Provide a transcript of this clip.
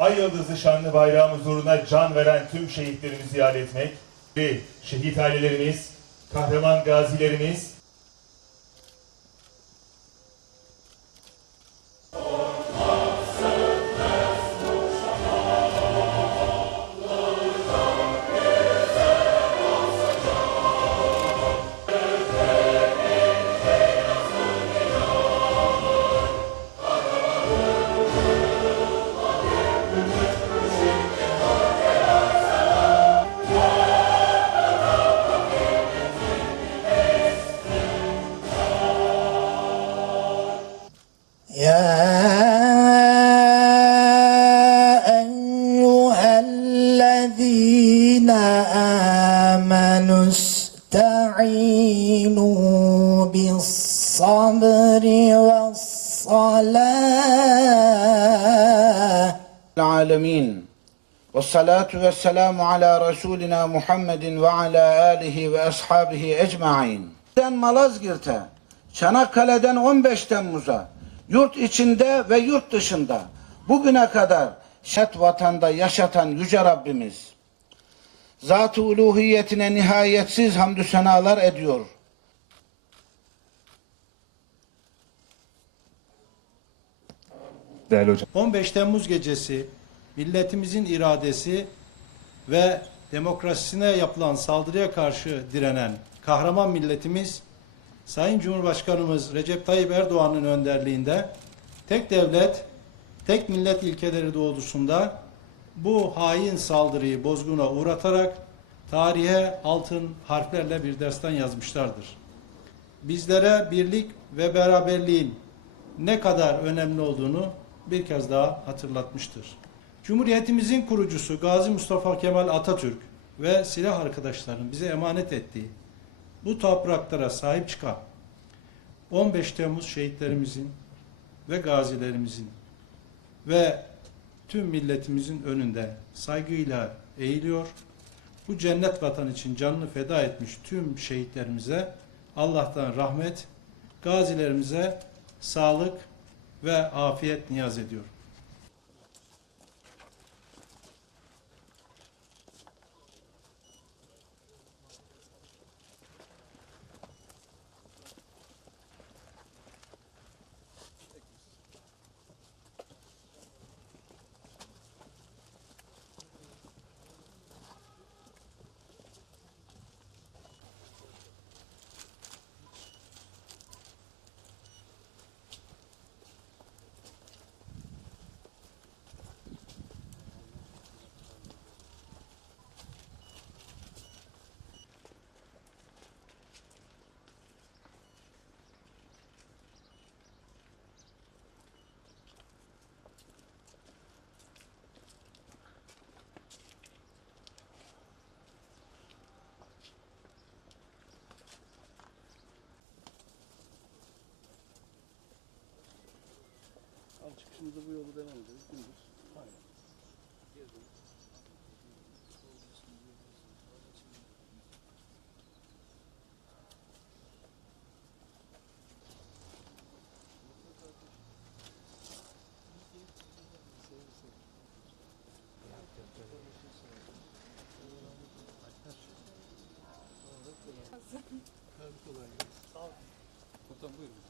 ay yıldızı şanlı bayrağımız uğruna can veren tüm şehitlerimizi yad etmek. Ve şehit ailelerimiz, kahraman gazilerimiz, يا أيها الذين آمنوا استعينوا بالصبر والصلاة العالمين والصلاة والسلام على Resulina Muhammedin ve ala alihi ve ashabihi ecmain. Ben Malazgirt'e, Çanakkale'den 15 Temmuz'a, yurt içinde ve yurt dışında bugüne kadar şet vatanda yaşatan Yüce Rabbimiz, Zat-ı uluhiyetine nihayetsiz hamdü senalar ediyor. değerli hocam. 15 Temmuz gecesi milletimizin iradesi ve demokrasisine yapılan saldırıya karşı direnen kahraman milletimiz Sayın Cumhurbaşkanımız Recep Tayyip Erdoğan'ın önderliğinde tek devlet, tek millet ilkeleri doğrultusunda bu hain saldırıyı bozguna uğratarak tarihe altın harflerle bir destan yazmışlardır. Bizlere birlik ve beraberliğin ne kadar önemli olduğunu bir kez daha hatırlatmıştır. Cumhuriyetimizin kurucusu Gazi Mustafa Kemal Atatürk ve silah arkadaşlarının bize emanet ettiği bu topraklara sahip çıkan 15 Temmuz şehitlerimizin ve gazilerimizin ve tüm milletimizin önünde saygıyla eğiliyor. Bu cennet vatan için canını feda etmiş tüm şehitlerimize Allah'tan rahmet, gazilerimize sağlık ve afiyet niyaz ediyorum. Çıkışımızda bu yolu devam ederiz. Dümdüz. Komutan buyurun.